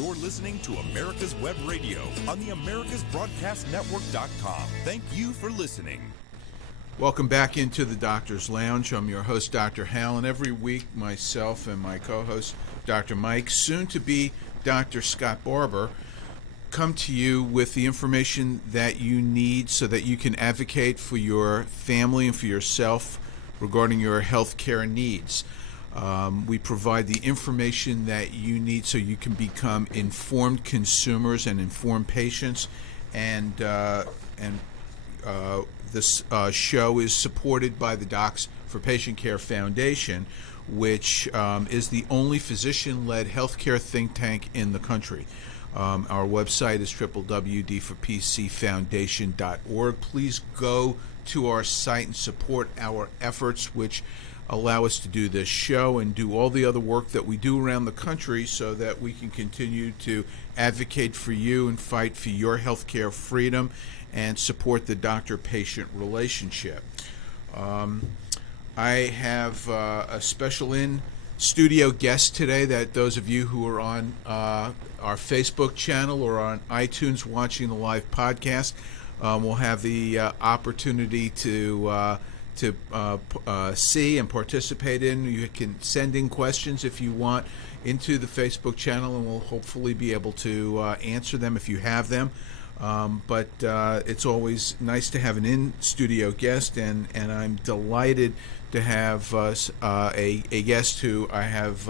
You're listening to America's Web Radio on the AmericasBroadcastNetwork.com. Thank you for listening. Welcome back into the Doctor's Lounge. I'm your host, Dr. Hal, and every week myself and my co-host, Dr. Mike, soon to be Dr. Scott Barber, come to you with the information that you need so that you can advocate for your family and for yourself regarding your health care needs. We provide the information that you need so you can become informed consumers and informed patients. And this show is supported by the Docs for Patient Care Foundation, which is the only physician-led healthcare think tank in the country. Our website is www.d4pcfoundation.org. Please go to our site and support our efforts, which allow us to do this show and do all the other work that we do around the country so that we can continue to advocate for you and fight for your healthcare freedom and support the doctor-patient relationship. I have a special in-studio guest today that those of you who are on our Facebook channel or on iTunes watching the live podcast will have the opportunity to see and participate in. You can send in questions if you want into the Facebook channel, and we'll hopefully be able to answer them if you have them. But it's always nice to have an in-studio guest, and I'm delighted to have a guest who I have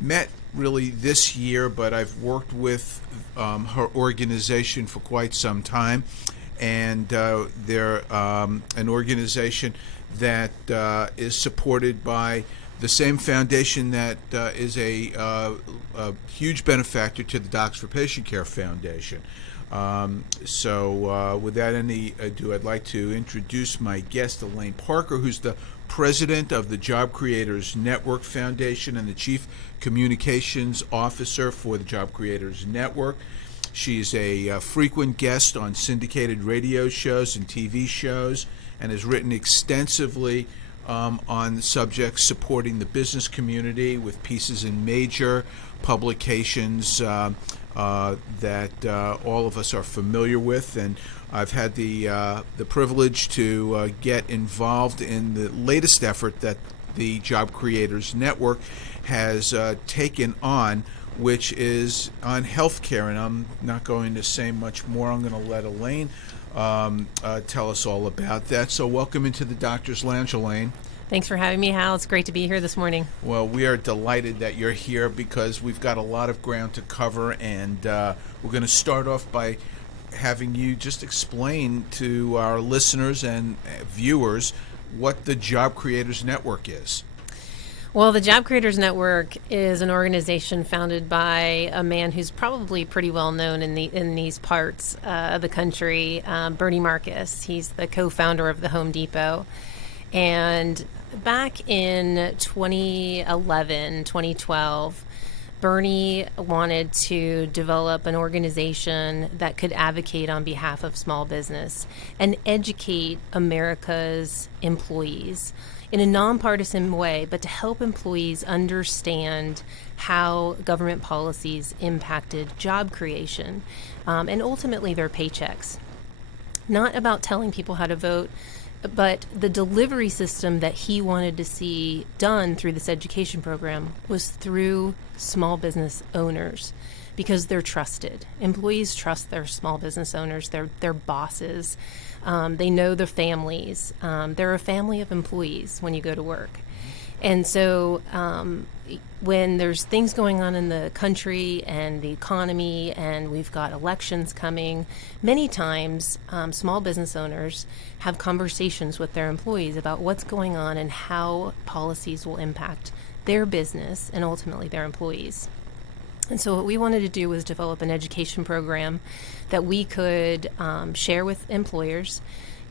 met really this year, but I've worked with her organization for quite some time. And they're an organization that is supported by the same foundation that is a huge benefactor to the Docs for Patient Care Foundation. So without any ado, I'd like to introduce my guest, Elaine Parker, who's the president of the Job Creators Network Foundation and the chief communications officer for the Job Creators Network. She's a frequent guest on syndicated radio shows and TV shows and has written extensively on subjects supporting the business community with pieces in major publications that all of us are familiar with. And I've had the privilege to get involved in the latest effort that the Job Creators Network has taken on, which is on healthcare, and I'm not going to say much more. I'm going to let Elaine tell us all about that. So welcome into the Doctor's Lounge, Elaine. Thanks for having me, Hal. It's great to be here this morning. Well, we are delighted that you're here because we've got a lot of ground to cover, and we're going to start off by having you just explain to our listeners and viewers what the Job Creators Network is. Well, the Job Creators Network is an organization founded by a man who's probably pretty well known in these parts of the country, Bernie Marcus. He's the co-founder of the Home Depot. And back in 2011, 2012, Bernie wanted to develop an organization that could advocate on behalf of small business and educate America's employees in a nonpartisan way, but to help employees understand how government policies impacted job creation and ultimately their paychecks. Not about telling people how to vote, but the delivery system that he wanted to see done through this education program was through small business owners, because they're trusted. Employees trust their small business owners, their bosses. They know their families. They're a family of employees when you go to work. And so when there's things going on in the country and the economy, and we've got elections coming, many times small business owners have conversations with their employees about what's going on and how policies will impact their business and ultimately their employees. And so what we wanted to do was develop an education program that we could share with employers,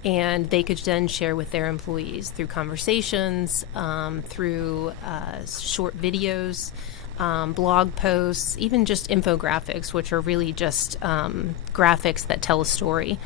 and they could then share with their employees through conversations, through short videos, blog posts, even just infographics, which are really just graphics that tell a story.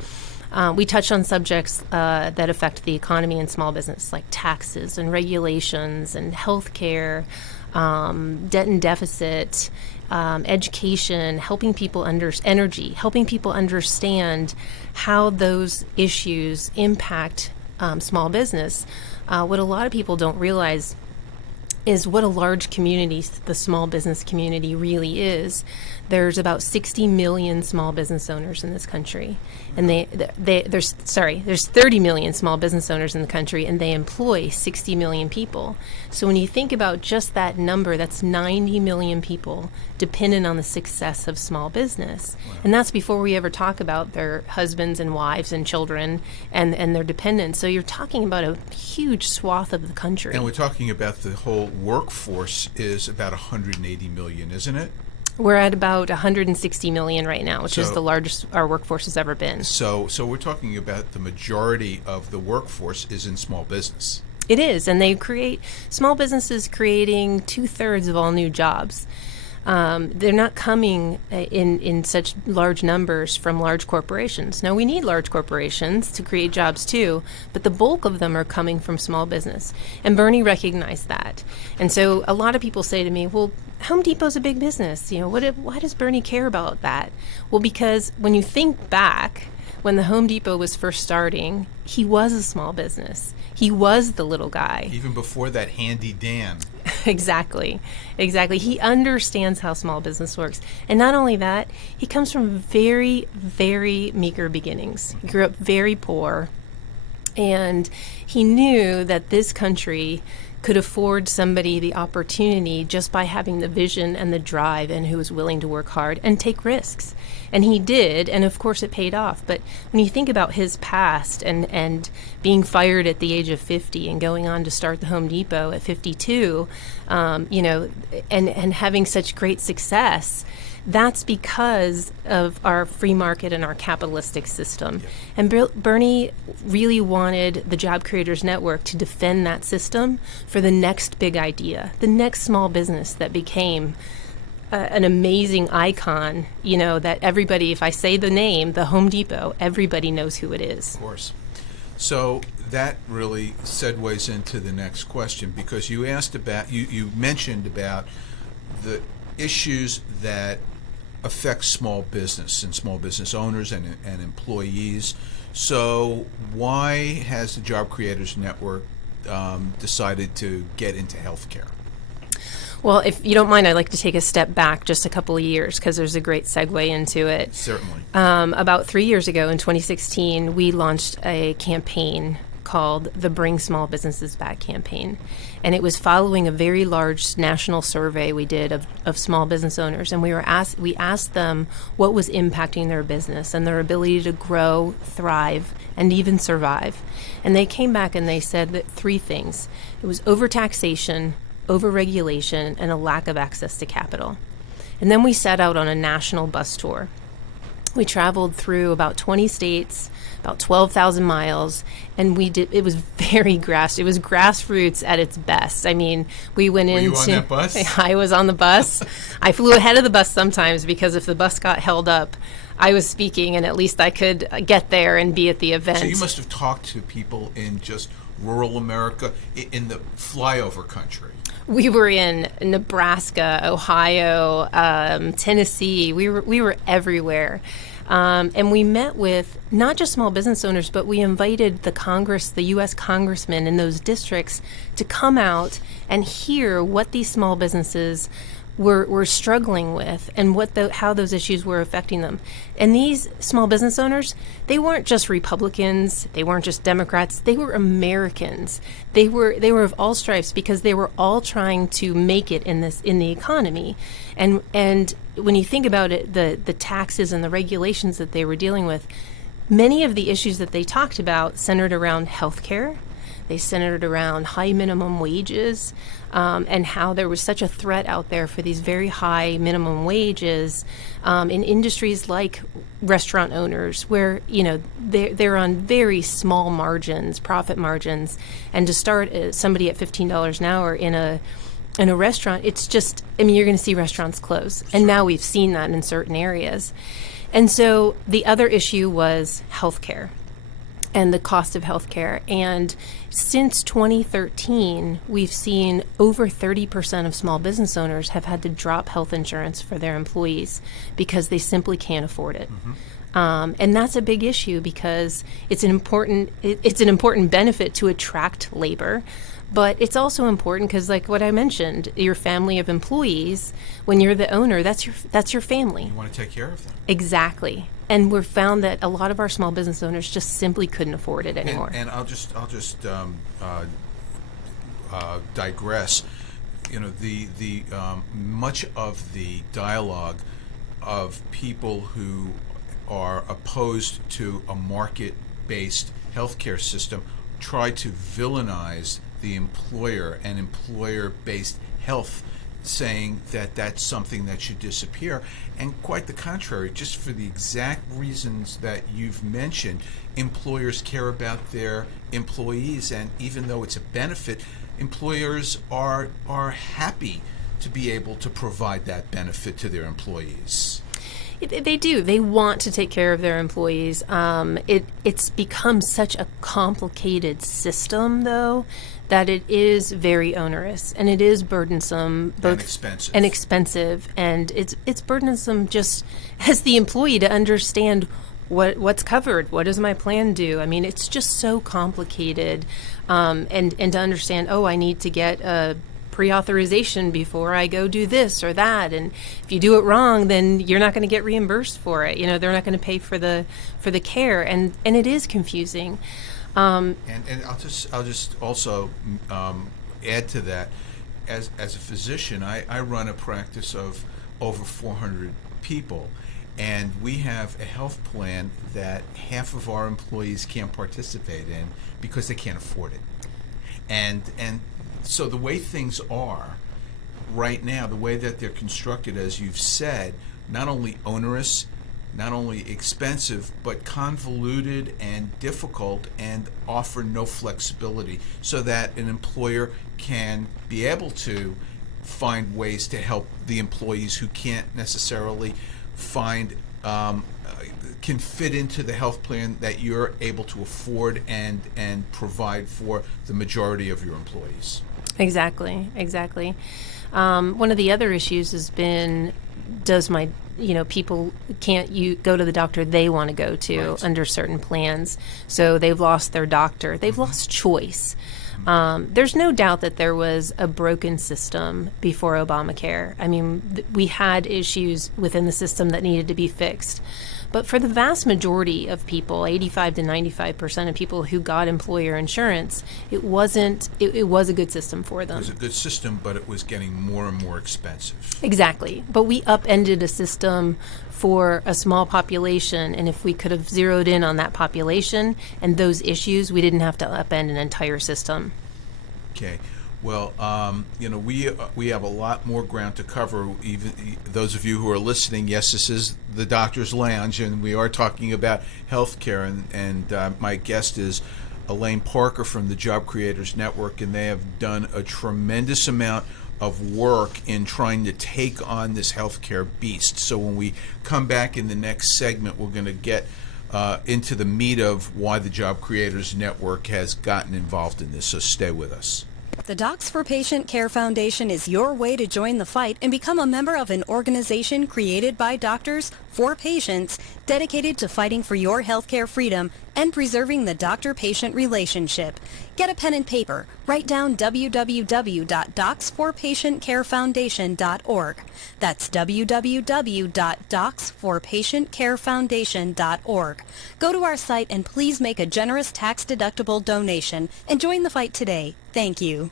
We touch on subjects that affect the economy and small business, like taxes and regulations and healthcare, debt and deficit, education, helping people energy, helping people understand how those issues impact small business. What a lot of people don't realize is what a large community the small business community really is. There's about 60 million small business owners in this country, and there's 30 million small business owners in the country, and they employ 60 million people. So when you think about just that number, that's 90 million people dependent on the success of small business. Wow. And that's before we ever talk about their husbands and wives and children and their dependents. So you're talking about a huge swath of the country. And we're talking about the whole workforce is about 180 million, isn't it? We're at about 160 million right now, which is the largest our workforce has ever been. So we're talking about the majority of the workforce is in small business. It is, and small businesses creating 2/3 of all new jobs. They're not coming in such large numbers from large corporations. Now, we need large corporations to create jobs too, but the bulk of them are coming from small business. And Bernie recognized that. And so a lot of people say to me, well, Home Depot's a big business. Why does Bernie care about that? Well, because when you think back, when the Home Depot was first starting, he was a small business. He was the little guy. Even before that handy Dan. Exactly. He understands how small business works. And not only that, he comes from very, very meager beginnings. He grew up very poor. And he knew that this country could afford somebody the opportunity just by having the vision and the drive and who was willing to work hard and take risks. And he did, and of course it paid off. But when you think about his past and being fired at the age of 50 and going on to start the Home Depot at 52, and having such great success, that's because of our free market and our capitalistic system. Yeah. And Bernie really wanted the Job Creators Network to defend that system for the next big idea, the next small business that became an amazing icon, that everybody, if I say the name, the Home Depot, everybody knows who it is. Of course. So that really segues into the next question, because you mentioned about the issues that affect small business and small business owners and employees. So why has the Job Creators Network decided to get into healthcare? Well, if you don't mind, I'd like to take a step back just a couple of years, because there's a great segue into it. Certainly. About 3 years ago, in 2016, we launched a campaign called the Bring Small Businesses Back campaign. And it was following a very large national survey we did of small business owners. And we asked them what was impacting their business and their ability to grow, thrive, and even survive. And they came back and they said that 3 things. It was overtaxation, overregulation, and a lack of access to capital. And then we set out on a national bus tour. We traveled through about 20 states, about 12,000 miles, and it was very grassroots at its best. I mean, we went into... Were you on that bus? I was on the bus. I flew ahead of the bus sometimes, because if the bus got held up, I was speaking, and at least I could get there and be at the event. So you must have talked to people in just rural America, in the flyover country. We were in Nebraska, Ohio, Tennessee. We were everywhere. And we met with not just small business owners, but we invited the U.S. congressmen in those districts to come out and hear what these small businesses were struggling with and how those issues were affecting them. And these small business owners, they weren't just Republicans, they weren't just Democrats, they were Americans. They were of all stripes, because they were all trying to make it in the economy. And when you think about it, the taxes and the regulations that they were dealing with, many of the issues that they talked about centered around healthcare. They centered around high minimum wages, and how there was such a threat out there for these very high minimum wages in industries like restaurant owners, where they're on very small margins, profit margins, and to start somebody at $15 an hour in a restaurant, it's just, you're going to see restaurants close, and now we've seen that in certain areas. And so the other issue was healthcare. and the cost of healthcare. And since 2013, we've seen over 30% of small business owners have had to drop health insurance for their employees because they simply can't afford it. And that's a big issue because it's an important benefit to attract labor. But it's also important because, like what I mentioned, your family of employees, when you're the owner, that's your family. You want to take care of them. Exactly. And we've found that a lot of our small business owners just simply couldn't afford it anymore. And I'll just digress. You know, the much of the dialogue of people who are opposed to a market-based healthcare system try to villainize the employer and employer-based health, saying that that's something that should disappear. And quite the contrary, just for the exact reasons that you've mentioned, employers care about their employees, and even though it's a benefit, employers are happy to be able to provide that benefit to their employees. They do. They want to take care of their employees. It's become such a complicated system, though, that it is very onerous and it is burdensome, both expensive, and it's burdensome just as the employee to understand what's covered. What does my plan do? I mean, it's just so complicated, and to understand. Oh, I need to get a pre-authorization before I go do this or that, and if you do it wrong, then you're not going to get reimbursed for it. You know, they're not going to pay for the care, and it is confusing. And I'll just also add to that. As a physician, I run a practice of over 400 people, and we have a health plan that half of our employees can't participate in because they can't afford it, and so the way things are right now, the way that they're constructed, as you've said, not only onerous, not only expensive, but convoluted and difficult, and offer no flexibility, so that an employer can be able to find ways to help the employees who can't necessarily find can fit into the health plan that you're able to afford and provide for the majority of your employees. Exactly. One of the other issues has been, people can't go to the doctor they want to go to under certain plans. So they've lost their doctor. They've lost choice. There's no doubt that there was a broken system before Obamacare. I mean, we had issues within the system that needed to be fixed. But for the vast majority of people, 85 to 95% of people who got employer insurance, it was a good system for them. It was a good system, but it was getting more and more expensive. Exactly. But we upended a system for a small population, and if we could have zeroed in on that population and those issues, we didn't have to upend an entire system. Okay. Well, we have a lot more ground to cover. Even those of you who are listening, yes, this is the Doctor's Lounge, and we are talking about healthcare. And my guest is Elaine Parker from the Job Creators Network, and they have done a tremendous amount of work in trying to take on this healthcare beast. So when we come back in the next segment, we're going to get into the meat of why the Job Creators Network has gotten involved in this. So stay with us. The Docs for Patient Care Foundation is your way to join the fight and become a member of an organization created by doctors for patients dedicated to fighting for your healthcare freedom and preserving the doctor-patient relationship. Get a pen and paper. Write down www.docsforpatientcarefoundation.org. That's www.docsforpatientcarefoundation.org. Go to our site and please make a generous tax-deductible donation and join the fight today. Thank you.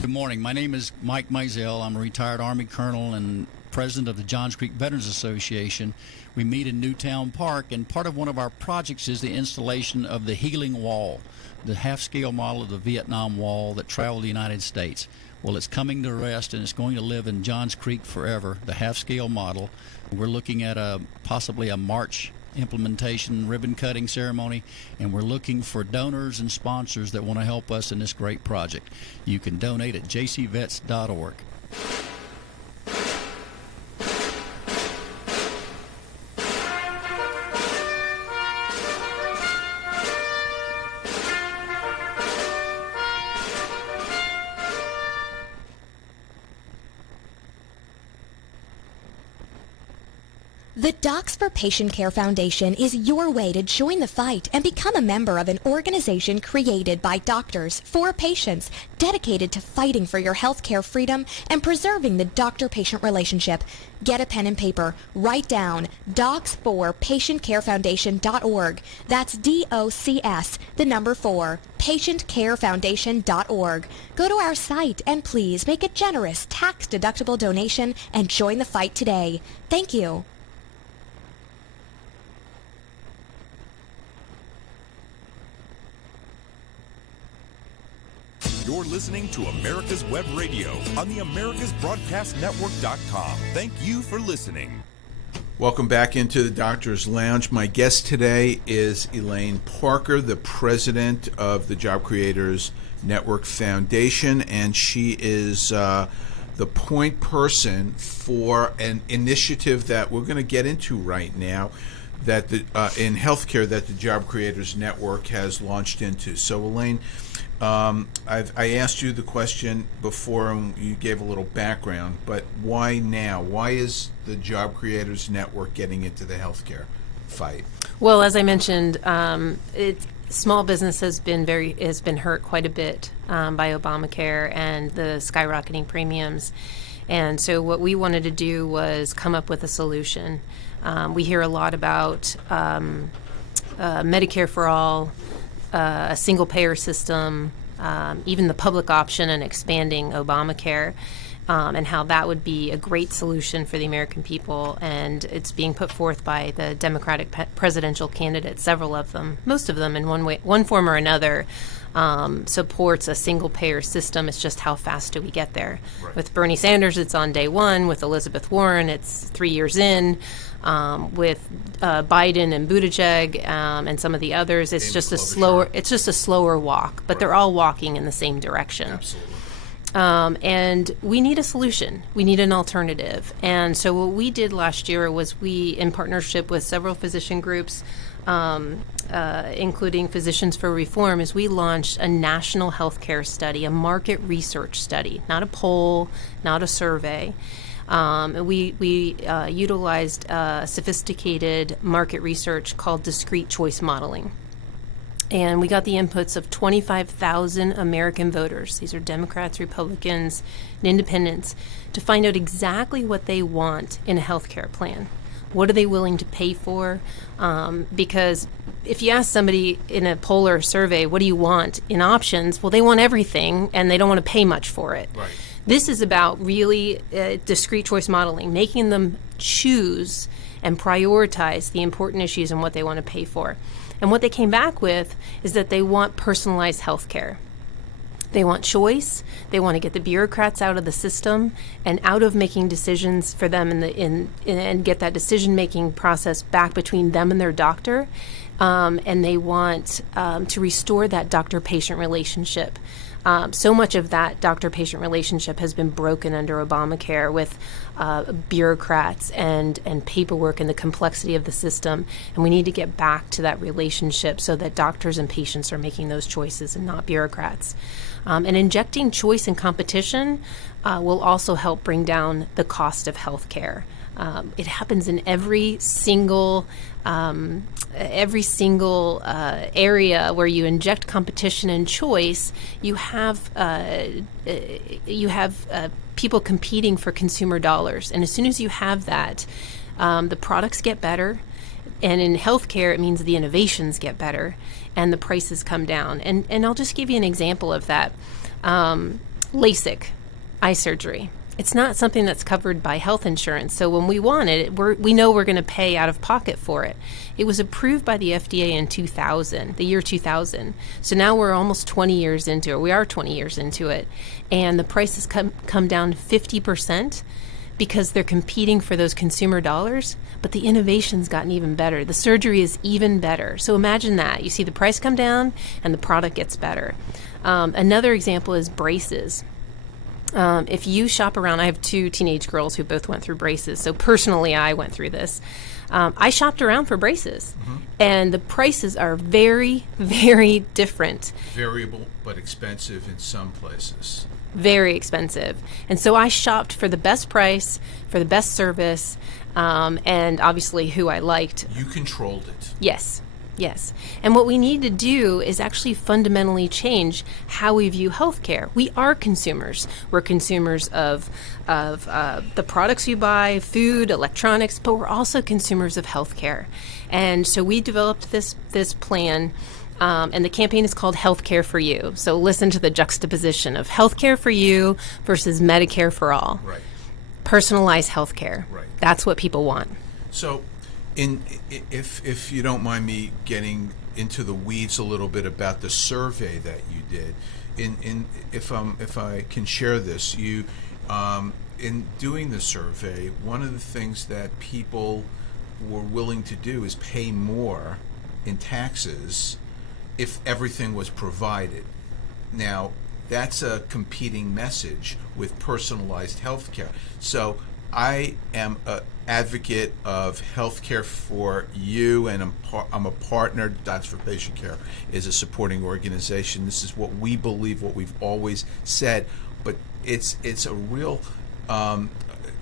Good morning. My name is Mike Mizell. I'm a retired Army colonel and president of the Johns Creek Veterans Association. We meet in Newtown Park, and part of one of our projects is the installation of the Healing Wall, the half-scale model of the Vietnam Wall that traveled the United States. Well, it's coming to rest, and it's going to live in Johns Creek forever, the half-scale model. We're looking at possibly a March implementation ribbon cutting ceremony, and we're looking for donors and sponsors that want to help us in this great project. You can donate at jcvets.org. The Docs for Patient Care Foundation is your way to join the fight and become a member of an organization created by doctors for patients, dedicated to fighting for your healthcare freedom and preserving the doctor-patient relationship. Get a pen and paper. Write down docs4patientcarefoundation.org. That's DOCS, the number 4, patientcarefoundation.org. Go to our site and please make a generous tax-deductible donation and join the fight today. Thank you. You're listening to America's Web Radio on the AmericasBroadcastNetwork.com. Thank you for listening. Welcome back into the Doctor's Lounge. My guest today is Elaine Parker, the president of the Job Creators Network Foundation, and she is the point person for an initiative that we're going to get into right now that in healthcare that the Job Creators Network has launched into. So, Elaine, I asked you the question before, and you gave a little background, but why now? Why is the Job Creators Network getting into the healthcare fight? Well, as I mentioned, small business has been hurt quite a bit by Obamacare and the skyrocketing premiums. And so what we wanted to do was come up with a solution. We hear a lot about Medicare for all, a single-payer system, even the public option and expanding Obamacare, and how that would be a great solution for the American people. And it's being put forth by the Democratic presidential candidates, several of them, most of them in one form or another, supports a single-payer system. It's just how fast do we get there? Right. With Bernie Sanders, it's on day one. With Elizabeth Warren, it's 3 years in. With Biden and Buttigieg and some of the others, it's just a slower walk. But they're all walking in the same direction. Absolutely. And we need a solution. We need an alternative. And so what we did last year was we, in partnership with several physician groups, including Physicians for Reform, is we launched a national healthcare study, a market research study, not a poll, not a survey. We utilized sophisticated market research called discrete choice modeling. And we got the inputs of 25,000 American voters. These are Democrats, Republicans, and independents, to find out exactly what they want in a healthcare plan. What are they willing to pay for? Because if you ask somebody in a poll or survey, what do you want in options? Well, they want everything, and they don't want to pay much for it. Right. This is about really discrete choice modeling, making them choose and prioritize the important issues and what they want to pay for. And what they came back with is that they want personalized health care. They want choice. They want to get the bureaucrats out of the system and out of making decisions for them and get that decision-making process back between them and their doctor. And they want to restore that doctor-patient relationship. So much of that doctor-patient relationship has been broken under Obamacare with bureaucrats and paperwork and the complexity of the system. And we need to get back to that relationship so that doctors and patients are making those choices and not bureaucrats. And injecting choice and competition will also help bring down the cost of health care. It happens in every single area where you inject competition and choice. You have people competing for consumer dollars, and as soon as you have that, the products get better. And in healthcare, it means the innovations get better and the prices come down. And I'll just give you an example of that. LASIK, eye surgery. It's not something that's covered by health insurance. So when we want it, we know we're going to pay out of pocket for it. It was approved by the FDA in 2000, the year 2000. So now we're almost 20 years into it. We are 20 years into it. And the price has come down 50% because they're competing for those consumer dollars. But the innovation's gotten even better. The surgery is even better. So imagine that. You see the price come down and the product gets better. Another example is braces. If you shop around, I have 2 teenage girls who both went through braces. So personally, I went through this. I shopped around for braces, and the prices are very, very different. Variable, but expensive in some places. Very expensive. And so I shopped for the best price, for the best service, and obviously who I liked. You controlled it. Yes. Yes. And what we need to do is actually fundamentally change how we view healthcare. We are consumers. We're consumers of the products you buy, food, electronics, but we're also consumers of healthcare. And so we developed this plan, and the campaign is called Healthcare for You. So listen to the juxtaposition of healthcare for you versus Medicare for all. Right. Personalized healthcare. Right. That's what people want. So, if you don't mind me getting into the weeds a little bit about the survey that you did, if I can share this, you in doing the survey, one of the things that people were willing to do is pay more in taxes if everything was provided. Now, that's a competing message with personalized health care. So I am an advocate of healthcare for you, and I'm a partner. Docs for Patient Care is a supporting organization. This is what we believe, what we've always said. But it's a real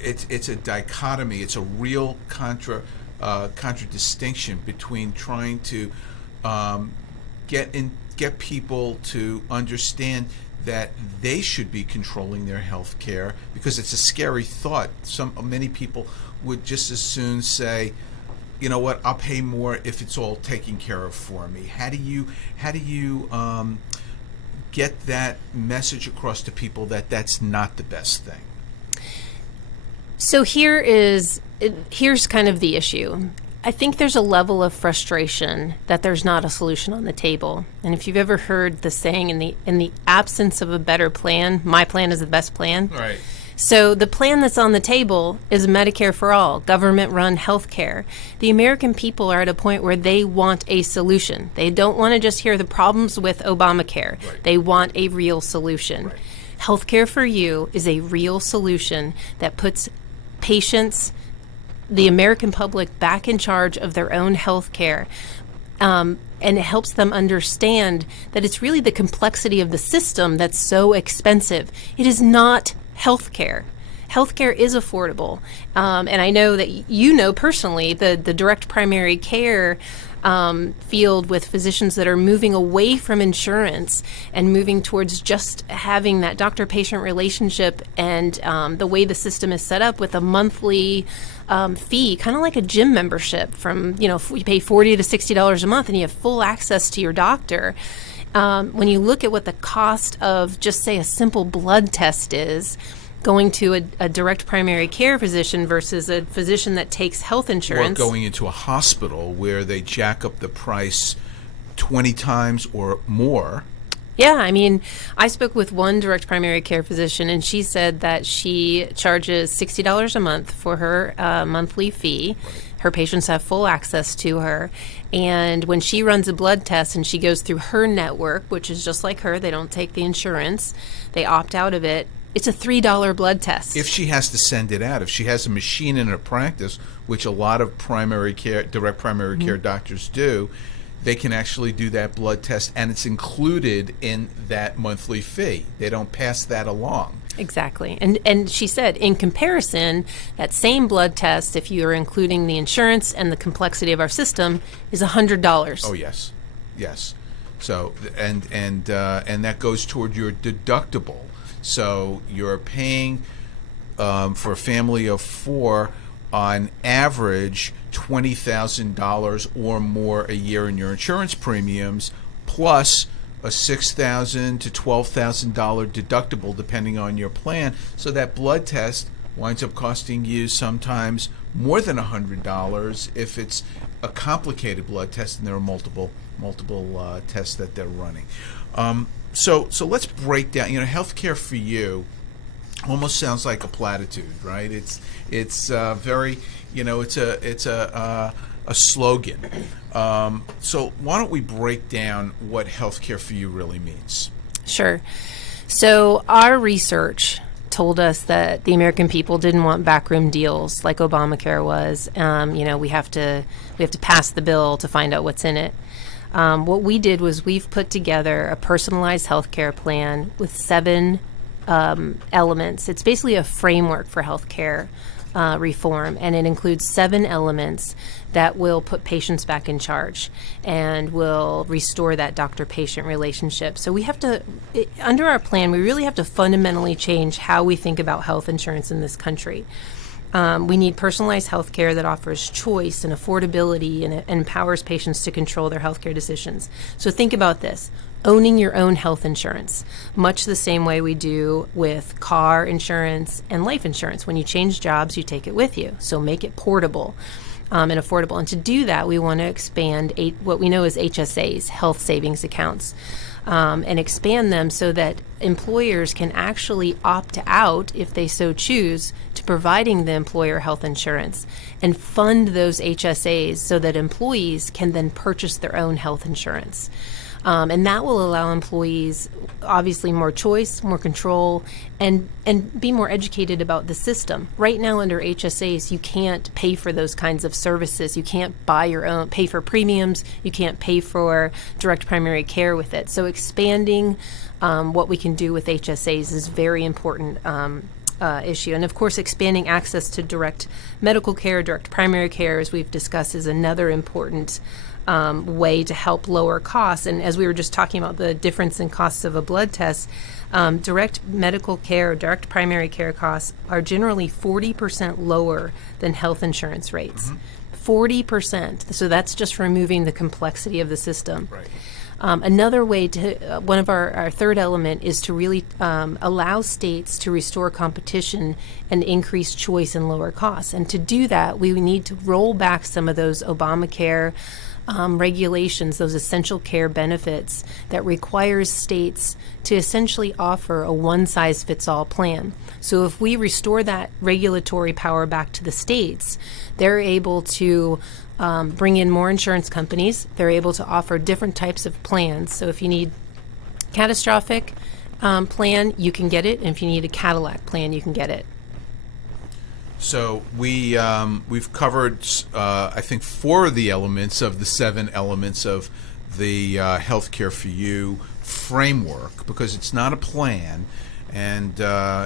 it's a dichotomy. It's a real contradistinction between trying to get people to understand that they should be controlling their health care, because it's a scary thought. Many people would just as soon say, you know what, I'll pay more if it's all taken care of for me. How do you get that message across to people that that's not the best thing? So here's kind of the issue. I think there's a level of frustration that there's not a solution on the table. And if you've ever heard the saying, in the absence of a better plan, my plan is the best plan. Right. So the plan that's on the table is Medicare for all, government-run health care. The American people are at a point where they want a solution. They don't want to just hear the problems with Obamacare. Right. They want a real solution. Right. Healthcare for You is a real solution that puts patients, the American public, back in charge of their own health care. And it helps them understand that it's really the complexity of the system that's so expensive. It is not health care. Healthcare is affordable. And I know that you know personally the direct primary care field with physicians that are moving away from insurance and moving towards just having that doctor-patient relationship, and the way the system is set up with a monthly fee, kind of like a gym membership. From, you pay $40 to $60 a month and you have full access to your doctor. When you look at what the cost of just, say, a simple blood test is, going to a direct primary care physician versus a physician that takes health insurance. Or going into a hospital where they jack up the price 20 times or more. Yeah, I mean, I spoke with one direct primary care physician, and she said that she charges $60 a month for her monthly fee. Right. Her patients have full access to her. And when she runs a blood test and she goes through her network, which is just like her, they don't take the insurance, they opt out of it, it's a $3 blood test. If she has to send it out, if she has a machine in her practice, which a lot of primary care, direct primary care doctors do, they can actually do that blood test, and it's included in that monthly fee. They don't pass that along. Exactly. And she said, in comparison, that same blood test, if you are including the insurance and the complexity of our system, is $100. Oh, yes. Yes. So, and that goes toward your deductible. So you're paying for a family of 4, on average, $20,000 or more a year in your insurance premiums, plus a $6,000 to $12,000 deductible depending on your plan. So that blood test winds up costing you sometimes more than $100 if it's a complicated blood test and there are multiple tests that they're running. So let's break down. Healthcare for you almost sounds like a platitude, right? It's very, it's a slogan. So why don't we break down what healthcare for you really means? Sure. So our research told us that the American people didn't want backroom deals like Obamacare was. We have to pass the bill to find out what's in it. What we did was we've put together a personalized healthcare plan with 7 elements. It's basically a framework for healthcare reform, and it includes 7 elements that will put patients back in charge and will restore that doctor-patient relationship. So we have to, under our plan, we really have to fundamentally change how we think about health insurance in this country. We need personalized health care that offers choice and affordability and empowers patients to control their healthcare decisions. So think about this. Owning your own health insurance, much the same way we do with car insurance and life insurance. When you change jobs, you take it with you. So make it portable and affordable. And to do that, we want to expand what we know as HSAs, health savings accounts, and expand them so that employers can actually opt out, if they so choose, to providing the employer health insurance and fund those HSAs so that employees can then purchase their own health insurance. And that will allow employees, obviously, more choice, more control, and be more educated about the system. Right now, under HSAs, you can't pay for those kinds of services. You can't pay for premiums. You can't pay for direct primary care with it. So expanding what we can do with HSAs is very important issue. And of course, expanding access to direct medical care, direct primary care, as we've discussed, is another important way to help lower costs. And as we were just talking about the difference in costs of a blood test, direct medical care, direct primary care costs are generally 40% lower than health insurance rates. 40%. So that's just removing the complexity of the system. Right. Another way to, one of our third element is to really allow states to restore competition and increase choice and lower costs. And to do that, we need to roll back some of those Obamacare regulations, those essential care benefits that requires states to essentially offer a one-size-fits-all plan. So if we restore that regulatory power back to the states, they're able to bring in more insurance companies. They're able to offer different types of plans. So if you need catastrophic plan, you can get it. And if you need a Cadillac plan, you can get it. So we've covered, I think, 4 of the elements of the 7 elements of the Healthcare for You framework, because it's not a plan, and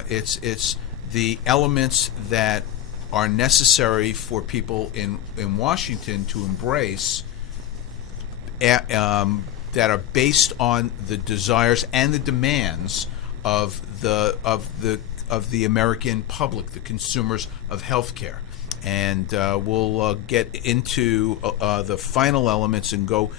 it's the elements that are necessary for people in Washington to embrace, that are based on the desires and the demands of the American public, the consumers of healthcare. And we'll get into the final elements and go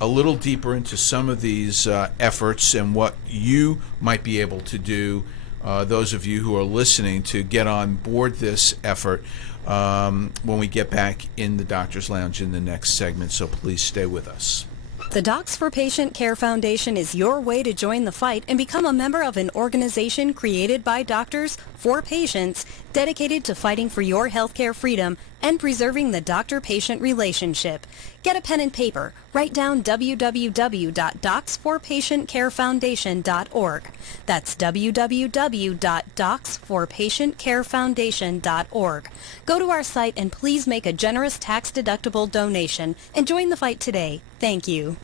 a little deeper into some of these efforts and what you might be able to do, those of you who are listening, to get on board this effort when we get back in the Doctor's Lounge in the next segment. So please stay with us. The Docs for Patient Care Foundation is your way to join the fight and become a member of an organization created by doctors for patients, dedicated to fighting for your healthcare freedom and preserving the doctor-patient relationship. Get a pen and paper. Write down www.docsforpatientcarefoundation.org. That's www.docsforpatientcarefoundation.org. Go to our site and please make a generous tax-deductible donation and join the fight today. Thank you.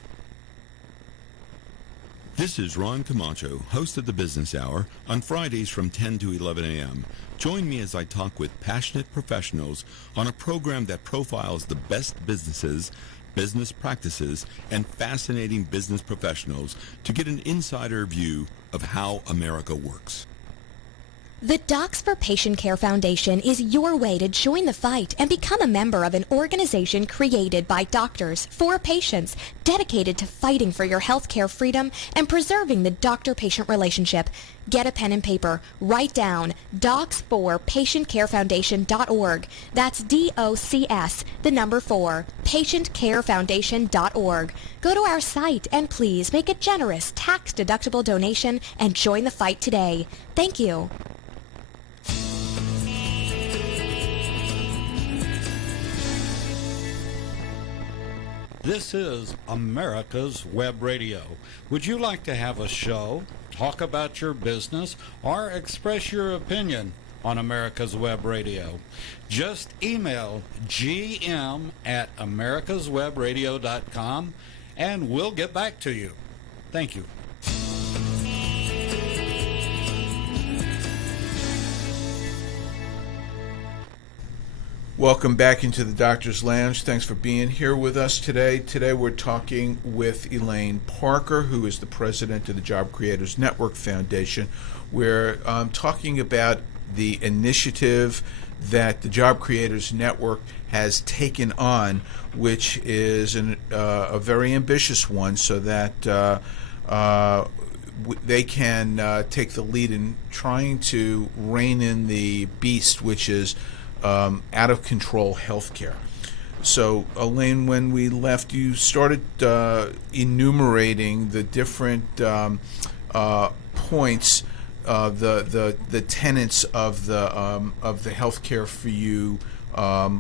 This is Ron Camacho, host of the Business Hour, on Fridays from 10 to 11 a.m. Join me as I talk with passionate professionals on a program that profiles the best businesses, business practices, and fascinating business professionals to get an insider view of how America works. The Docs for Patient Care Foundation is your way to join the fight and become a member of an organization created by doctors for patients, dedicated to fighting for your healthcare freedom and preserving the doctor-patient relationship. Get a pen and paper. Write down docs4patientcarefoundation.org. That's DOCS, the number 4, patientcarefoundation.org. Go to our site and please make a generous tax-deductible donation and join the fight today. Thank you. This is America's Web Radio. Would you like to have a show, talk about your business, or express your opinion on America's Web Radio? Just email gm@americaswebradio.com and we'll get back to you. Thank you. Welcome back into the Doctor's Lounge. Thanks for being here with us today. Today we're talking with Elaine Parker, who is the president of the Job Creators Network Foundation. We're talking about the initiative that the Job Creators Network has taken on, which is a very ambitious one, so that they can take the lead in trying to rein in the beast, which is out-of-control healthcare. So, Elaine, when we left, you started enumerating the different points, the tenets of the Healthcare for You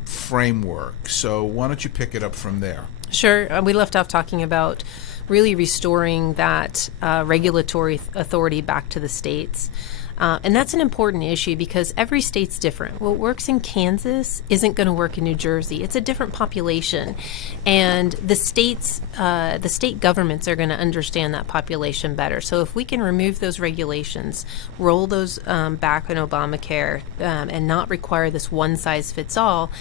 framework. So, why don't you pick it up from there? Sure. We left off talking about really restoring that regulatory authority back to the states. And that's an important issue because every state's different. What works in Kansas isn't going to work in New Jersey. It's a different population. And the state governments are going to understand that population better. So if we can remove those regulations, roll those back on Obamacare, and not require this one-size-fits-all,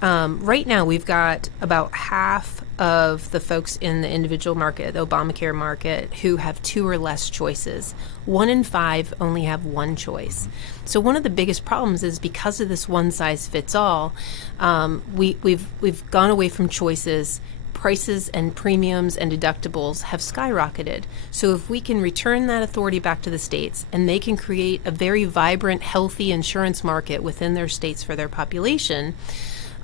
right now we've got about half of the folks in the individual market, the Obamacare market, who have 2 or less choices. 1 in 5 only have 1 choice. So one of the biggest problems is because of this one-size-fits-all, we've gone away from choices. Prices and premiums and deductibles have skyrocketed. So if we can return that authority back to the states and they can create a very vibrant, healthy insurance market within their states for their population,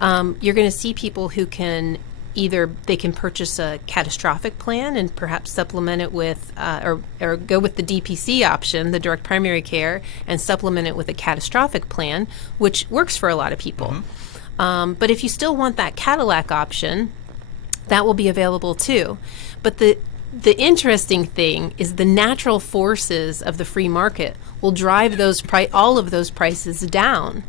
you're going to see people who can either they can purchase a catastrophic plan and perhaps supplement it with or go with the DPC option, the direct primary care, and supplement it with a catastrophic plan, which works for a lot of people. Mm-hmm. But if you still want that Cadillac option, that will be available too. But the interesting thing is the natural forces of the free market will drive those all of those prices down.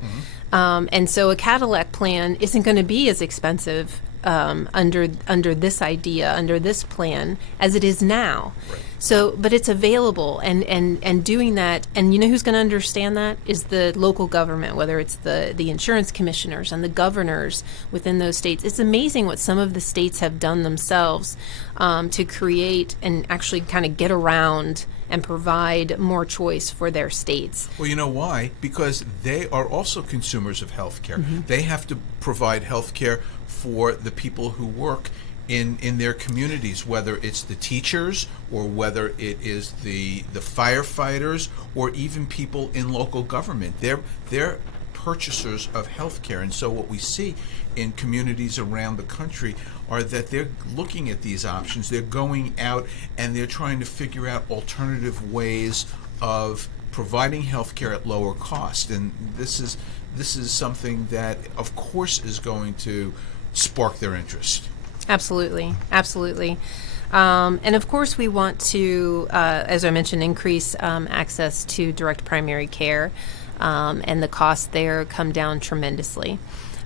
Mm-hmm. And so a Cadillac plan isn't going to be as expensive under this idea, under this plan, as it is now. Right. So, but it's available, and doing that, and you know who's going to understand that is the local government, whether it's the insurance commissioners and the governors within those states. It's amazing what some of the states have done themselves to create and actually kind of get around and provide more choice for their states. Well, you know why? Because they are also consumers of health care. Mm-hmm. They have to provide health care for the people who work in their communities, whether it's the teachers or whether it is the firefighters or even people in local government. They're purchasers of health care. And so what we see in communities around the country are that they're looking at these options. They're going out and they're trying to figure out alternative ways of providing health care at lower cost. And this is something that, of course, is going to spark their interest. Absolutely. And of course, we want to, as I mentioned, increase access to direct primary care, and the costs there come down tremendously.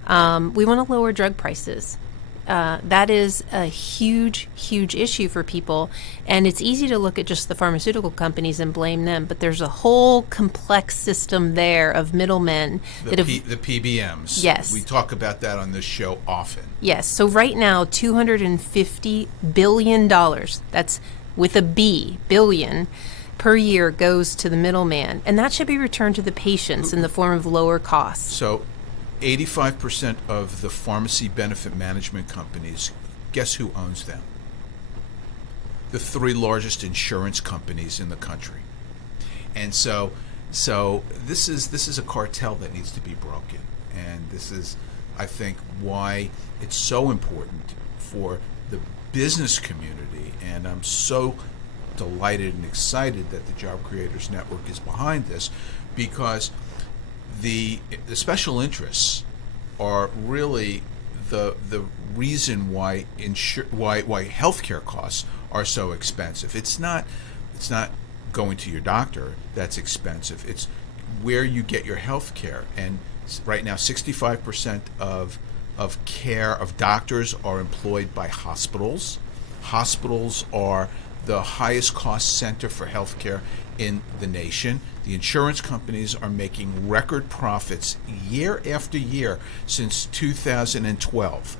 We want to lower drug prices. That is a huge issue for people, and it's easy to look at just the pharmaceutical companies and blame them, but there's a whole complex system there of middlemen. The PBMs. Yes. We talk about that on this show often. Yes. So right now, $250 billion, that's with a B, billion, per year goes to the middleman, and that should be returned to the patients in the form of lower costs. So 85% of the pharmacy benefit management companies, guess who owns them? The 3 largest insurance companies in the country. And so this is a cartel that needs to be broken. And this is, I think, why it's so important for the business community. And I'm so delighted and excited that the Job Creators Network is behind this, because the special interests are really the reason why why healthcare costs are so expensive. It's not going to your doctor that's expensive. It's where you get your health care. And right now 65% of doctors are employed by hospitals. Hospitals are the highest cost center for healthcare in the nation. The insurance companies are making record profits year after year since 2012.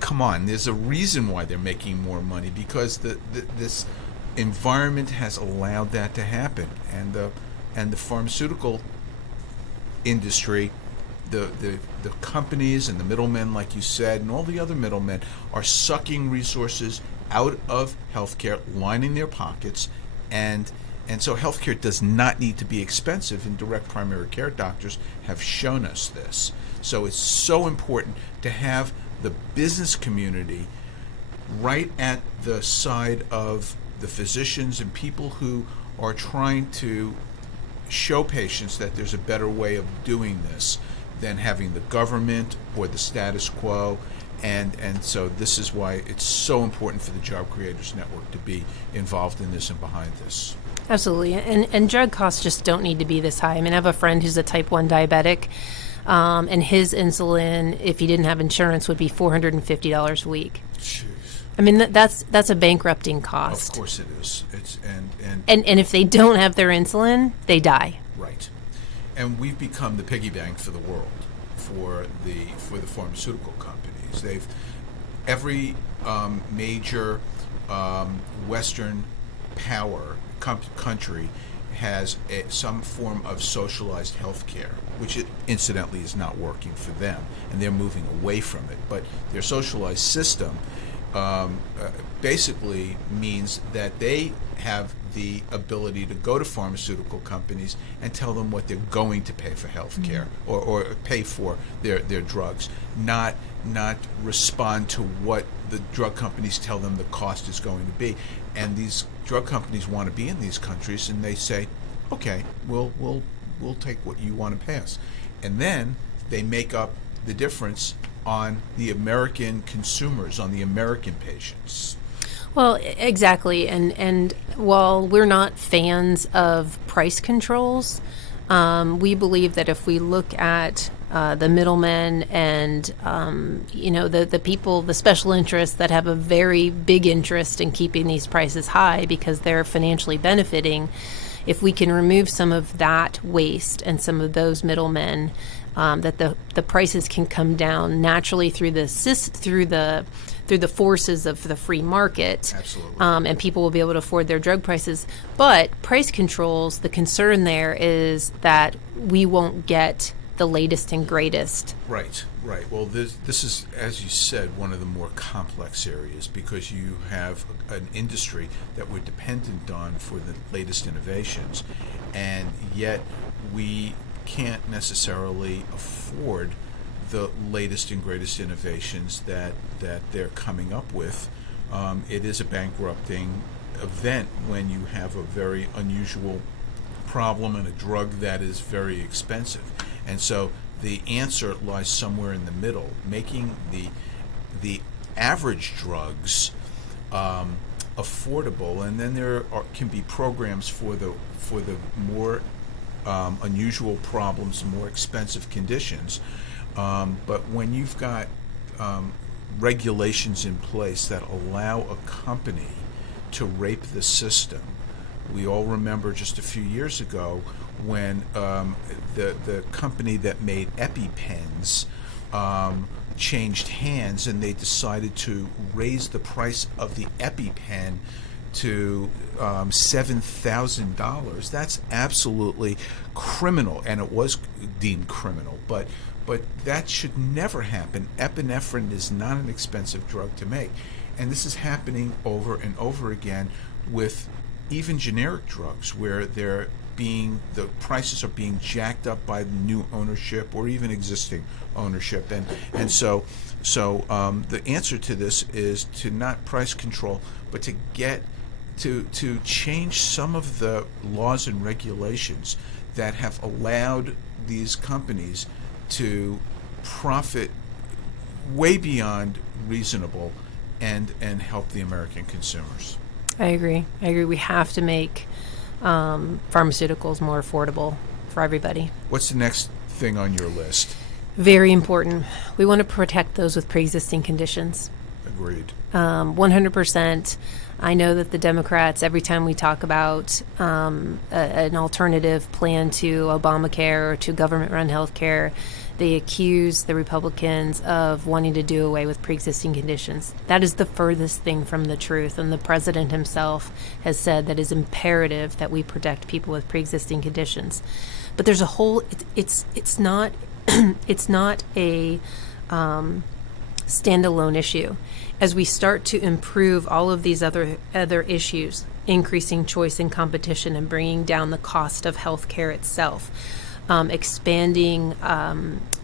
Come on, there's a reason why they're making more money, because this environment has allowed that to happen, and the pharmaceutical industry, the companies and the middlemen, like you said, and all the other middlemen are sucking resources out of healthcare, lining their pockets, and so healthcare does not need to be expensive, and direct primary care doctors have shown us this. So it's so important to have the business community right at the side of the physicians and people who are trying to show patients that there's a better way of doing this than having the government or the status quo. And so this is why it's so important for the Job Creators Network to be involved in this and behind this. Absolutely. And drug costs just don't need to be this high. I mean, I have a friend who's a type 1 diabetic, and his insulin, if he didn't have insurance, would be $450 a week. Jeez. I mean, that's a bankrupting cost. Of course it is. It's and if they don't have their insulin, they die. Right. And we've become the piggy bank for the world, for the pharmaceutical companies. Every major Western power country has some form of socialized health care, which incidentally is not working for them, and they're moving away from it. But their socialized system basically means that they have the ability to go to pharmaceutical companies and tell them what they're going to pay for health care, or pay for their drugs, not respond to what the drug companies tell them the cost is going to be. And these drug companies want to be in these countries, and they say, okay, we'll take what you want to pay us. And then they make up the difference on the American consumers, on the American patients. Well, exactly. And while we're not fans of price controls, we believe that if we look at the middlemen and the people, the special interests that have a very big interest in keeping these prices high because they're financially benefiting, if we can remove some of that waste and some of those middlemen, that the prices can come down naturally through the forces of the free market. Absolutely. And people will be able to afford their drug prices. But price controls, the concern there is that we won't get the latest and greatest. Right. Well, this is, as you said, one of the more complex areas, because you have an industry that we're dependent on for the latest innovations, and yet we can't necessarily afford the latest and greatest innovations that they're coming up with. It is a bankrupting event when you have a very unusual problem and a drug that is very expensive. And so the answer lies somewhere in the middle, making the average drugs affordable, and then there can be programs for the more unusual problems, more expensive conditions. But when you've got regulations in place that allow a company to rape the system, we all remember just a few years ago when the company that made EpiPens changed hands, and they decided to raise the price of the EpiPen to $7,000. That's absolutely criminal, and it was deemed criminal. But that should never happen. Epinephrine is not an expensive drug to make, and this is happening over and over again with even generic drugs, where the prices are being jacked up by new ownership or even existing ownership, and so the answer to this is to not price control, but to get to change some of the laws and regulations that have allowed these companies to profit way beyond reasonable and help the American consumers. I agree. We have to make pharmaceuticals more affordable for everybody. What's the next thing on your list? Very important. We want to protect those with pre-existing conditions. Agreed. 100%. I know that the Democrats, every time we talk about an alternative plan to Obamacare or to government-run health care, they accuse the Republicans of wanting to do away with pre-existing conditions. That is the furthest thing from the truth, and the president himself has said that it is imperative that we protect people with pre-existing conditions. But there's a whole, it's not it's not a standalone issue. As we start to improve all of these other issues, increasing choice and competition and bringing down the cost of healthcare itself, expanding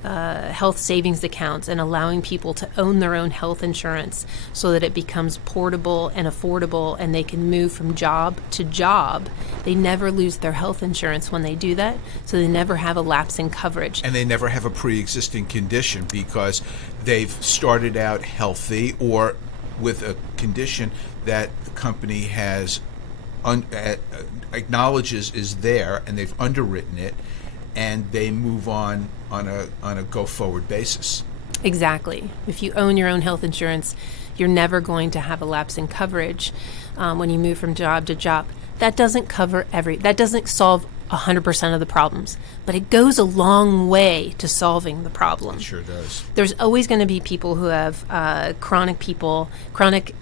health savings accounts and allowing people to own their own health insurance so that it becomes portable and affordable and they can move from job to job. They never lose their health insurance when they do that, so they never have a lapse in coverage. And they never have a pre-existing condition because they've started out healthy or with a condition that the company has acknowledges is there, and they've underwritten it, and they move on a go-forward basis. Exactly. If you own your own health insurance, you're never going to have a lapse in coverage when you move from job to job. That doesn't that doesn't solve 100% of the problems, but it goes a long way to solving the problem. It sure does. There's always going to be people who have chronic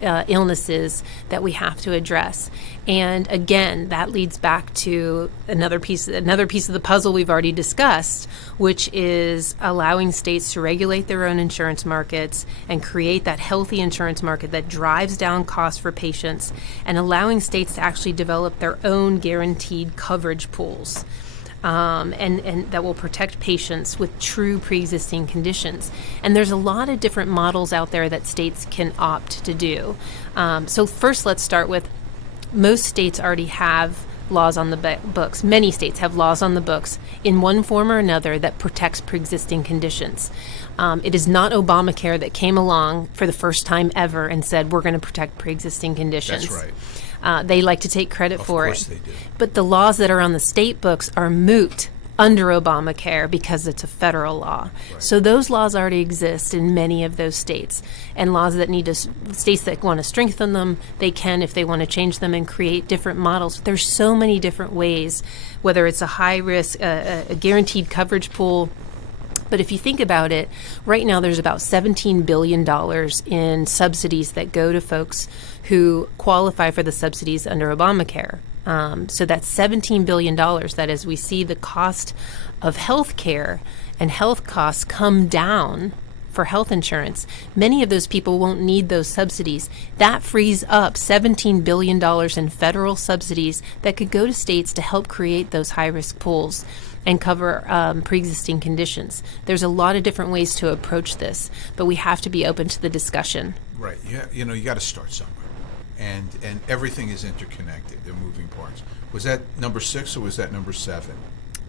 illnesses that we have to address. And again, that leads back to another piece of the puzzle we've already discussed, which is allowing states to regulate their own insurance markets and create that healthy insurance market that drives down costs for patients, and allowing states to actually develop their own guaranteed coverage pools. And that will protect patients with true pre-existing conditions. And there's a lot of different models out there that states can opt to do. So first, let's start with most states already have laws on the books. Many states have laws on the books in one form or another that protects pre-existing conditions. It is not Obamacare that came along for the first time ever and said, we're going to protect pre-existing conditions. That's right. They like to take credit for it. Of course they do. But the laws that are on the state books are moot under Obamacare because it's a federal law. Right. So those laws already exist in many of those states. And laws that states that want to strengthen them, they can if they want to change them and create different models. There's so many different ways, whether it's a high risk, a guaranteed coverage pool. But if you think about it, right now there's about $17 billion in subsidies that go to folks who qualify for the subsidies under Obamacare. So that's $17 billion that as we see the cost of health care and health costs come down for health insurance, many of those people won't need those subsidies. That frees up $17 billion in federal subsidies that could go to states to help create those high-risk pools and cover pre-existing conditions. There's a lot of different ways to approach this, but we have to be open to the discussion. Right. Yeah. You got to start somewhere, and everything is interconnected. They're moving parts. Was that number 6 or was that number 7?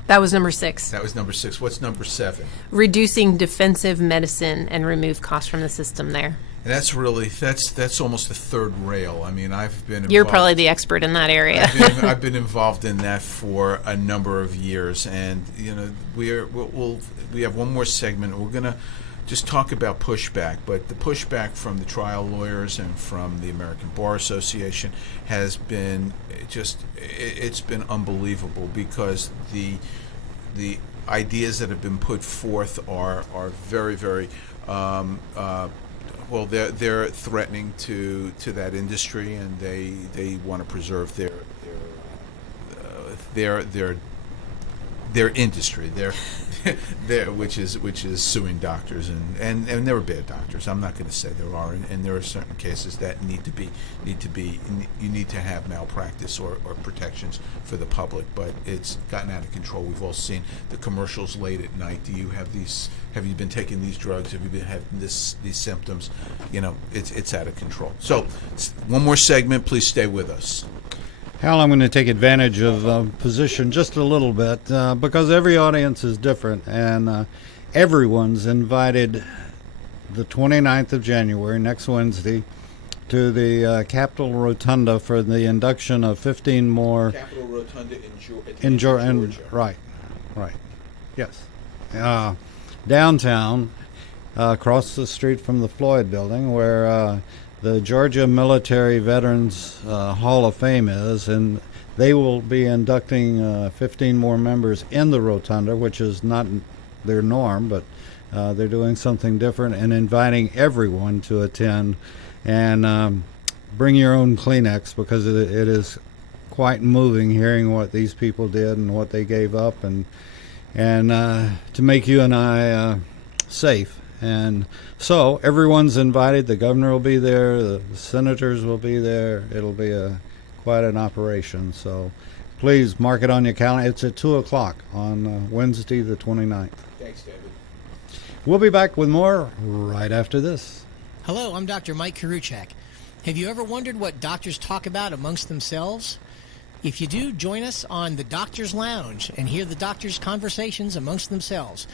That was number 6. That was number 6. What's number 7? Reducing defensive medicine and remove costs from the system there. And that's really that's almost the third rail. I mean, I've been involved. You're probably the expert in that area. I've been involved in that for a number of years, and we have one more segment. We're gonna just talk about pushback, but the pushback from the trial lawyers and from the American Bar Association has been it's been unbelievable, because the ideas that have been put forth are very, very Well, they're threatening to that industry, and they want to preserve their industry, which is suing doctors, and there are bad doctors. I'm not going to say there are, and there are certain cases that you need to have malpractice or protections for the public, but it's gotten out of control. We've all seen the commercials late at night. Do you have these? Have you been taking these drugs? Have you been having these symptoms? It's out of control. So, one more segment. Please stay with us. Hal, I'm going to take advantage of position just a little bit because every audience is different, and everyone's invited the 29th of January, next Wednesday, to the Capitol Rotunda for the induction of 15 more. Capitol Rotunda in Georgia. Right. Yes. Downtown, across the street from the Floyd Building, where the Georgia Military Veterans Hall of Fame is, and they will be inducting 15 more members in the Rotunda, which is not their norm, but they're doing something different and inviting everyone to attend. And bring your own Kleenex, because it is quite moving hearing what these people did and what they gave up, and to make you and I safe. And so everyone's invited. The governor will be there. The senators will be there. It'll be quite an operation. So please mark it on your calendar. It's at 2 o'clock on Wednesday the 29th. Thanks, David. We'll be back with more right after this. Hello, I'm Dr. Mike Karuchak. Have you ever wondered what doctors talk about amongst themselves? If you do, join us on the Doctor's Lounge and hear the doctors' conversations amongst themselves.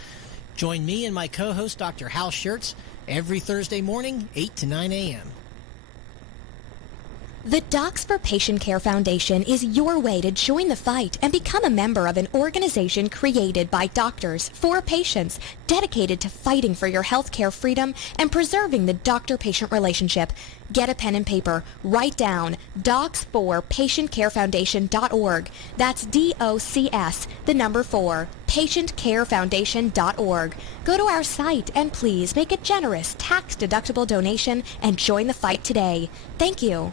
Join me and my co-host, Dr. Hal Scherz, every Thursday morning, 8 to 9 a.m. The Docs for Patient Care Foundation is your way to join the fight and become a member of an organization created by doctors for patients, dedicated to fighting for your healthcare freedom and preserving the doctor-patient relationship. Get a pen and paper. Write down docs4patientcarefoundation.org. That's DOCS, the number 4, patientcarefoundation.org. Go to our site and please make a generous tax-deductible donation and join the fight today. Thank you.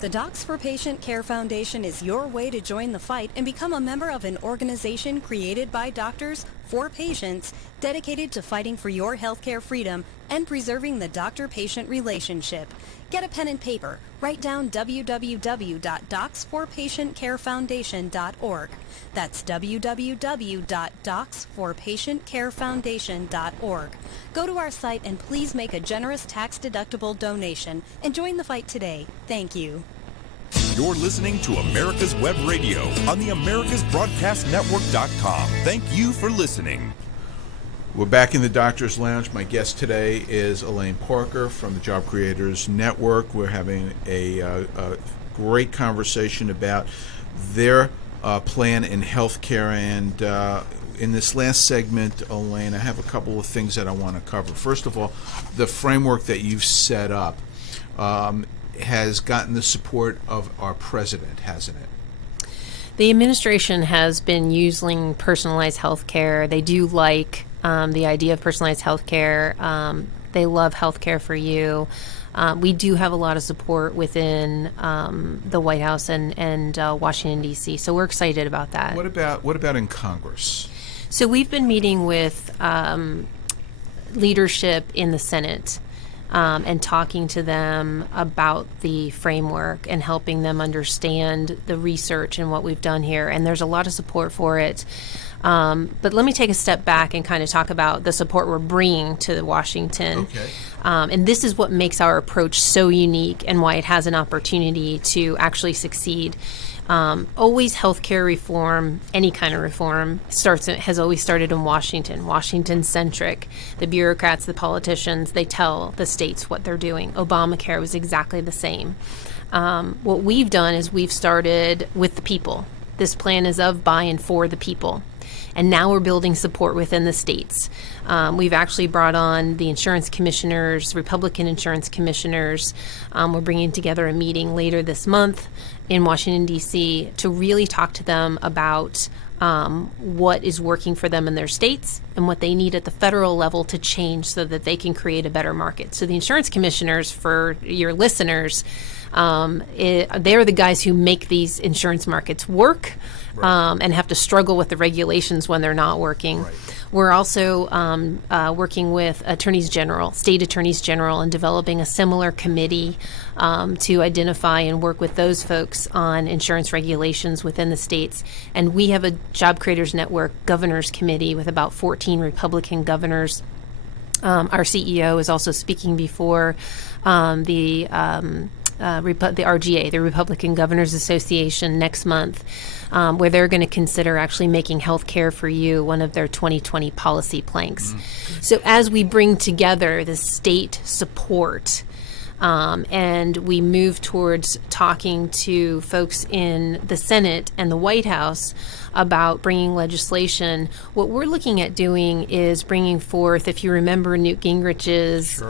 The Docs for Patient Care Foundation is your way to join the fight and become a member of an organization created by doctors for patients, dedicated to fighting for your healthcare freedom and preserving the doctor-patient relationship. Get a pen and paper. Write down www.docs4patientcarefoundation.org. That's www.docs4patientcarefoundation.org. Go to our site and please make a generous tax-deductible donation and join the fight today. Thank you. You're listening to America's Web Radio on the AmericasBroadcastNetwork.com. Thank you for listening. We're back in the Doctor's Lounge. My guest today is Elaine Parker from the Job Creators Network. We're having a great conversation about their plan in healthcare. And in this last segment, Elaine, I have a couple of things that I want to cover. First of all, the framework that you've set up has gotten the support of our president, hasn't it? The administration has been using personalized health care. They do like the idea of personalized health care. They love health care for you. We do have a lot of support within the White House and Washington, D.C., so we're excited about that. What about in Congress? So we've been meeting with leadership in the Senate and talking to them about the framework and helping them understand the research and what we've done here. And there's a lot of support for it. But let me take a step back and kind of talk about the support we're bringing to Washington. Okay. And this is what makes our approach so unique and why it has an opportunity to actually succeed. Always healthcare reform, any kind of reform, has always started in Washington. Washington-centric. The bureaucrats, the politicians, they tell the states what they're doing. Obamacare was exactly the same. What we've done is we've started with the people. This plan is of, by, and for the people. And now we're building support within the states. We've actually brought on the insurance commissioners, Republican insurance commissioners. We're bringing together a meeting later this month in Washington, D.C. to really talk to them about what is working for them in their states and what they need at the federal level to change so that they can create a better market. So the insurance commissioners, for your listeners, they're the guys who make these insurance markets work, and have to struggle with the regulations when they're not working. Right. We're also working with attorneys general, state attorneys general, and developing a similar committee to identify and work with those folks on insurance regulations within the states. And we have a Job Creators Network governors committee with about 14 Republican governors. Our CEO is also speaking before the RGA, the Republican Governors Association, next month, where they're going to consider actually making health care for you one of their 2020 policy planks. So as we bring together the state support, and we move towards talking to folks in the Senate and the White House about bringing legislation, what we're looking at doing is bringing forth, if you remember Newt Gingrich's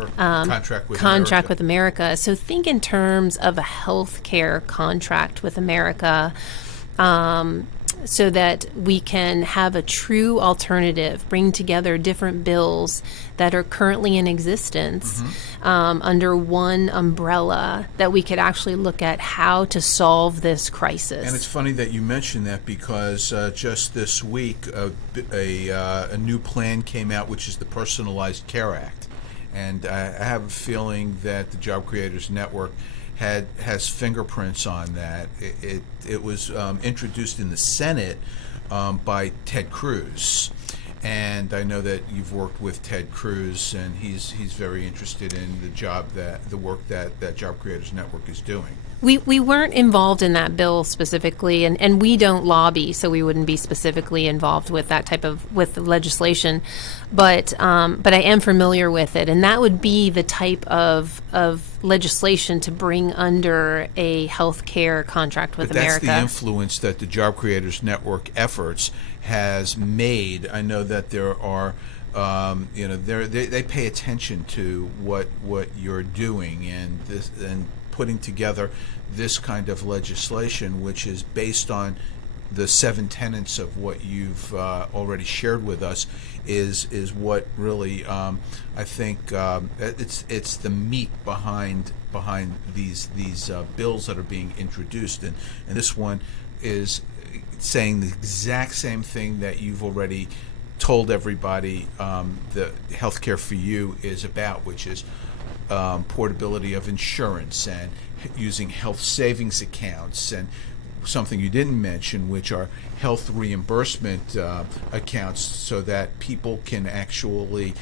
contract with America. So think in terms of a health care contract with America, so that we can have a true alternative, bring together different bills that are currently in existence under one umbrella, that we could actually look at how to solve this crisis. And it's funny that you mentioned that, because just this week a new plan came out, which is the Personalized Care Act. And I have a feeling that the Job Creators Network has fingerprints on that. It was introduced in the Senate by Ted Cruz, and I know that you've worked with Ted Cruz, and he's very interested in the work that Job Creators Network is doing. We weren't involved in that bill specifically, and we don't lobby, so we wouldn't be specifically involved with that type of legislation. But I am familiar with it, and that would be the type of legislation to bring under a health care contract with America. That's the influence that the Job Creators Network efforts has made. I know that there are. They pay attention to what you're doing, and putting together this kind of legislation, which is based on the 7 tenets of what you've already shared with us, is what really I think it's the meat behind these bills that are being introduced, and this one is saying the exact same thing that you've already told everybody the healthcare for you is about, which is portability of insurance and using health savings accounts, and something you didn't mention, which are health reimbursement accounts, so that people can actually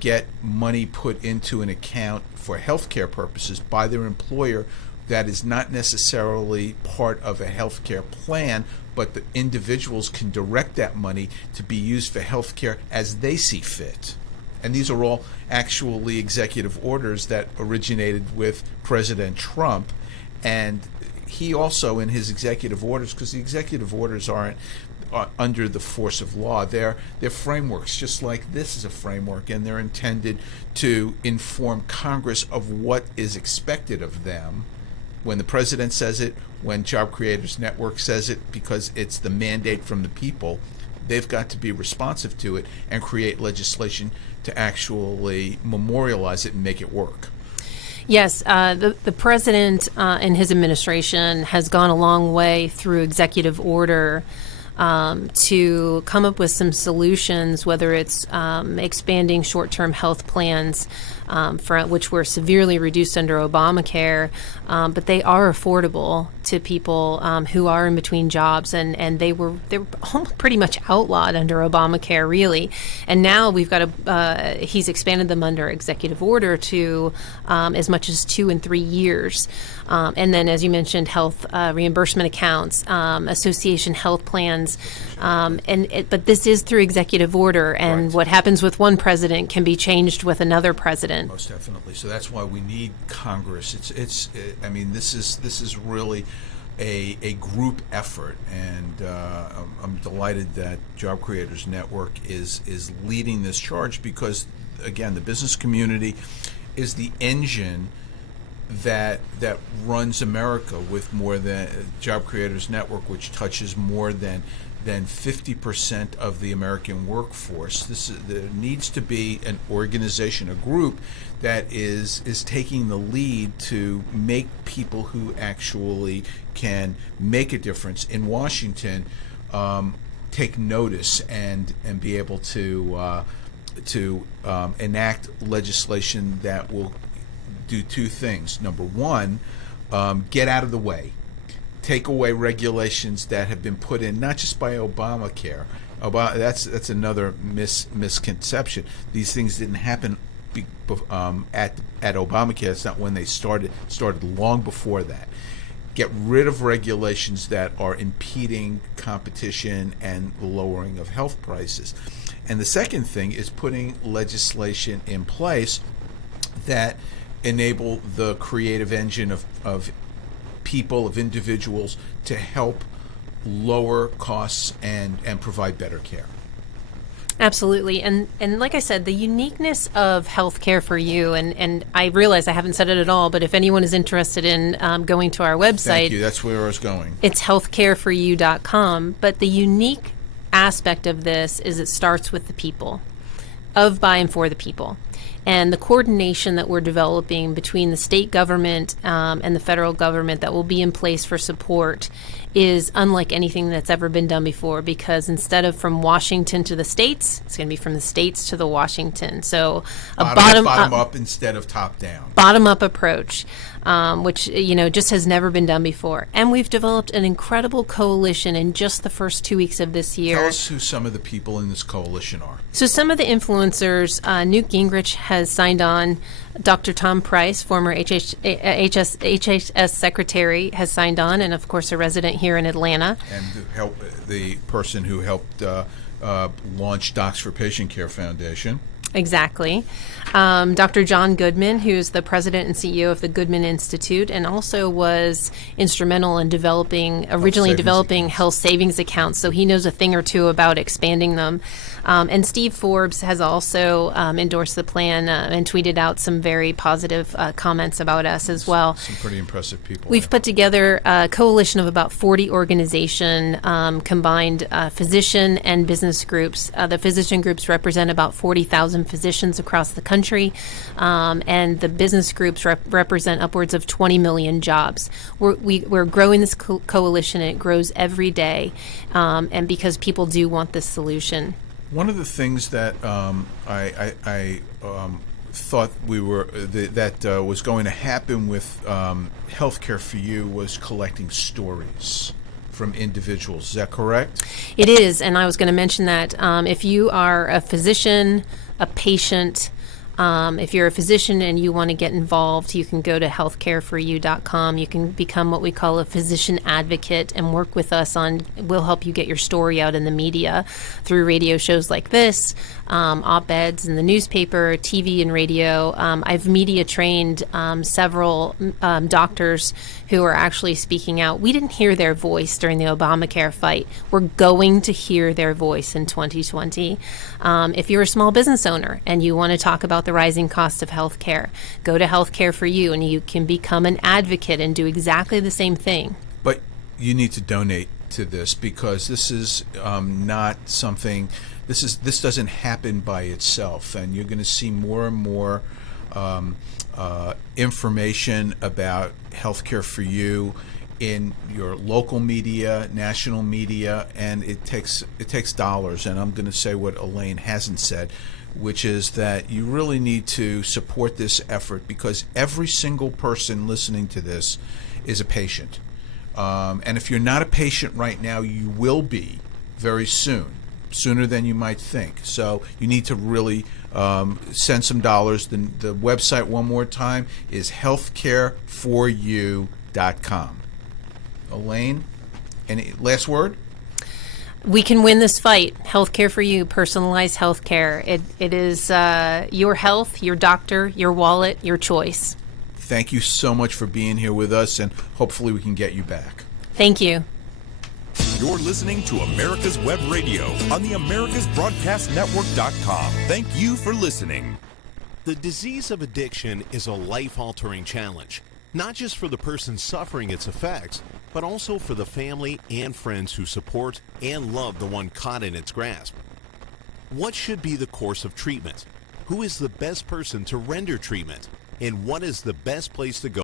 get money put into an account for healthcare purposes by their employer that is not necessarily part of a healthcare plan, but the individuals can direct that money to be used for healthcare as they see fit. And these are all actually executive orders that originated with President Trump. And he also, in his executive orders, because the executive orders aren't under the force of law, they're frameworks, just like this is a framework, and they're intended to inform Congress of what is expected of them. When the president says it, when Job Creators Network says it, because it's the mandate from the people, they've got to be responsive to it and create legislation to actually memorialize it and make it work. Yes, the president and his administration has gone a long way through executive order to come up with some solutions, whether it's expanding short-term health plans, which were severely reduced under Obamacare, but they are affordable to people who are in between jobs, and they were pretty much outlawed under Obamacare, really. And now we've got he's expanded them under executive order to as much as 2 and 3 years. And then, as you mentioned, health reimbursement accounts, association health plans, but this is through executive order, and Right. what happens with one president can be changed with another president. Most definitely. So that's why we need Congress. I mean, this is really a group effort, and I'm delighted that Job Creators Network is leading this charge, because again, the business community is the engine that runs America with more than Job Creators Network, which touches more than 50% of the American workforce. There needs to be an organization, a group that is taking the lead to make people who actually can make a difference in Washington take notice and be able to enact legislation that will do two things. Number one, get out of the way. Take away regulations that have been put in, not just by Obamacare. That's another misconception. These things didn't happen at Obamacare. It's not when they started. Started long before that. Get rid of regulations that are impeding competition and the lowering of health prices. And the second thing is putting legislation in place that enable the creative engine of people, of individuals, to help lower costs and provide better care. Absolutely. And like I said, the uniqueness of healthcare for you, and I realize I haven't said it at all, but if anyone is interested in going to our website. Thank you. That's where I was going. It's healthcareforyou.com. But the unique aspect of this is it starts with the people, of, by, and for the people. And the coordination that we're developing between the state government and the federal government that will be in place for support is unlike anything that's ever been done before, because instead of from Washington to the states, it's going to be from the states to the Washington. So a bottom up instead of top down. Bottom up approach, which just has never been done before. And we've developed an incredible coalition in just the first 2 weeks of this year. Tell us who some of the people in this coalition are. So some of the influencers, Newt Gingrich has signed on. Dr. Tom Price, former HHS secretary, has signed on, and of course a resident here in Atlanta. And the person who helped launch Docs for Patient Care Foundation. Exactly. Dr. John Goodman, who's the president and CEO of the Goodman Institute, and also was instrumental in originally developing health savings accounts, so he knows a thing or two about expanding them. And Steve Forbes has also endorsed the plan and tweeted out some very positive comments about us as well. Some pretty impressive people. We've put together a coalition of about 40 organization combined physician and business groups. The physician groups represent about 40,000 physicians across the country, and the business groups represent upwards of 20 million jobs. We're growing this coalition, and it grows every day, and because people do want this solution. One of the things that I thought that was going to happen with Healthcare for You was collecting stories from individuals. Is that correct? It is, and I was going to mention that if you are a physician, a patient, if you're a physician and you want to get involved, you can go to healthcareforyou.com. You can become what we call a physician advocate and work with us we'll help you get your story out in the media through radio shows like this, op-eds in the newspaper, TV and radio. I've media trained several doctors who are actually speaking out. We didn't hear their voice during the Obamacare fight. We're going to hear their voice in 2020. If you're a small business owner and you want to talk about the rising cost of health care, go to Healthcare for You, and you can become an advocate and do exactly the same thing. But you need to donate to this, because this is not something. This doesn't happen by itself, and you're going to see more and more information about Healthcare for You in your local media, national media, and it takes dollars. And I'm going to say what Elaine hasn't said, which is that you really need to support this effort, because every single person listening to this is a patient. And if you're not a patient right now, you will be very soon, sooner than you might think. So you need to really send some dollars. The website, one more time, is healthcareforyou.com. Elaine, any last word? We can win this fight. Healthcare for You, personalized healthcare. It is your health, your doctor, your wallet, your choice. Thank you so much for being here with us, and hopefully we can get you back. Thank you. You're listening to America's Web Radio on the AmericasBroadcastNetwork.com. Thank you for listening. The disease of addiction is a life-altering challenge. not just for the person suffering its effects, but also for the family and friends who support and love the one caught in its grasp. What should be the course of treatment? Who is the best person to render treatment? And what is the best place to go